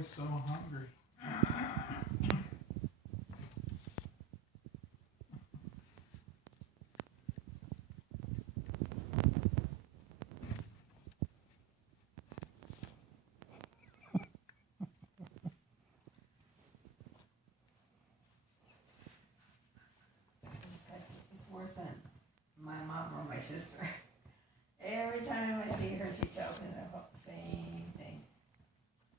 always so hungry. That's just worse than my mom or my sister. Every time I see her, she tells me that